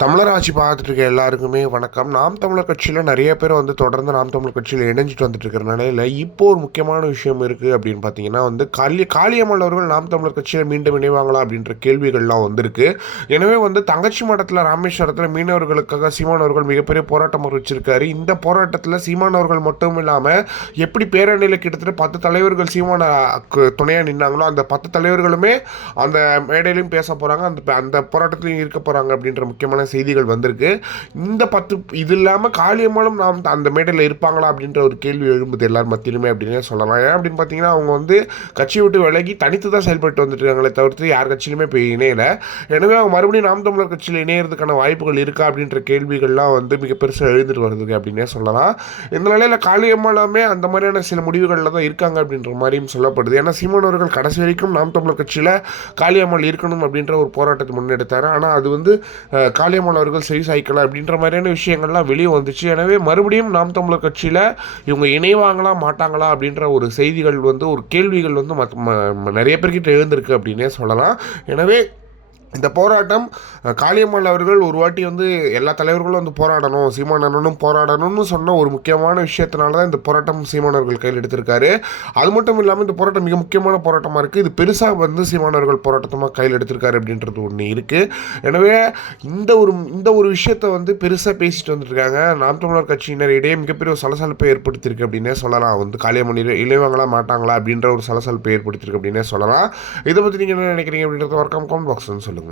தமிழர் ஆட்சி பார்த்துட்டு இருக்க எல்லாருக்குமே வணக்கம். நாம் தமிழர் கட்சியில் நிறைய பேர் வந்து தொடர்ந்து நாம் தமிழர் கட்சியில் இணைஞ்சிட்டு வந்துட்டு இருக்கிற நிலையில் இப்போ ஒரு முக்கியமான விஷயம் இருக்குது அப்படின்னு பார்த்தீங்கன்னா வந்து காளியம்மாள் அவர்கள் நாம் தமிழர் கட்சியில் மீண்டும் இணைவாங்களா அப்படின்ற கேள்விகள்லாம் வந்திருக்கு. எனவே வந்து தங்கச்சி மடத்தில் ராமேஸ்வரத்தில் மீனவர்களுக்காக சீமானவர்கள் மிகப்பெரிய போராட்டம் வச்சிருக்காரு. இந்த போராட்டத்தில் சீமானவர்கள் மட்டும் இல்லாமல் எப்படி பேரணியில் கிட்டத்தட்ட 10 தலைவர்கள் சீமான துணையாக நின்னாங்களோ அந்த 10 தலைவர்களுமே அந்த மேடையிலையும் பேச போகிறாங்க, அந்த போராட்டத்திலையும் இருக்க போகிறாங்க அப்படின்ற முக்கியமான செய்திகள் வந்திருக்கு. இந்த 10 இது இல்லாமல் காளியம்மாளும் நாம் அந்த மேடையில் இருப்பாங்களா அப்படின்ற ஒரு கேள்வி எழும்புது எல்லார் மத்தியிலுமே அப்படின்னே சொல்லலாம். ஏன் அப்படின்னு பார்த்தீங்கன்னா அவங்க வந்து கட்சியை விட்டு விலகி தனித்து தான் செயல்பட்டு வந்துட்டு இருக்காங்களே தவிர்த்து யார் கட்சியிலுமே போய் இணையல. எனவே அவங்க மறுபடியும் நாம் தமிழர் கட்சியில் இணையறதுக்கான வாய்ப்புகள் இருக்கா அப்படின்ற கேள்விகள்லாம் வந்து மிக பெருசாக எழுந்துட்டு வருது அப்படின்னே சொல்லலாம். இந்த நிலையில் காளியம்மாளுமே அந்த மாதிரியான சில முடிவுகளில் தான் இருக்காங்க அப்படின்ற மாதிரியும் சொல்லப்படுது. ஏன்னா சீமானவர்கள் கடைசி வரைக்கும் நாம் தமிழர் கட்சியில் காளியம்மாள் இருக்கணும் அப்படின்ற ஒரு போராட்டத்தை முன்னெடுத்தார். ஆனால் அது வந்து காளியம்மாள் அவர்கள் செவி சாய்க்கல அப்படின்ற மாதிரியான விஷயங்கள்லாம் வெளியே வந்துச்சு. எனவே மறுபடியும் நாம் தமிழர் கட்சியில் இவங்க இணைவாங்களா மாட்டாங்களா அப்படின்ற ஒரு செய்திகள் வந்து ஒரு கேள்விகள் வந்து நிறைய பேர்கிட்ட எழுந்திருக்கு அப்படின்னே சொல்லலாம். எனவே இந்த போராட்டம் காளியம்மாள் அவர்கள் ஒரு வாட்டி வந்து எல்லா தலைவர்களும் வந்து போராடணும், சீமானனும் போராடணும்னு சொன்ன ஒரு முக்கியமான விஷயத்தினால தான் இந்த போராட்டம் சீமானவர்கள் கையில் எடுத்திருக்காரு. அது மட்டும் இல்லாமல் இந்த போராட்டம் மிக முக்கியமான போராட்டமாக இருக்குது. இது பெருசாக வந்து சீமானவர்கள் போராட்டமாக கையில் எடுத்திருக்காரு அப்படின்றது ஒன்று இருக்குது. எனவே இந்த ஒரு விஷயத்தை வந்து பெருசாக பேசிட்டு வந்துட்டுருக்காங்க. நாம் தமிழர் கட்சியினர் இடையே மிகப்பெரிய ஒரு சலசலப்பை ஏற்படுத்தியிருக்கு அப்படின்னே சொல்லலாம். வந்து காளியம்மாள் இளைவாங்களா மாட்டாங்களா அப்படின்ற ஒரு சலசலப்பை ஏற்படுத்தியிருக்கு அப்படின்னே சொல்லலாம். இதை பற்றி நீங்கள் என்ன நினைக்கிறீங்க அப்படின்றத வரைக்கும் கமெண்ட் பாக்ஸ்ன்னு சொல்லுங்கள்.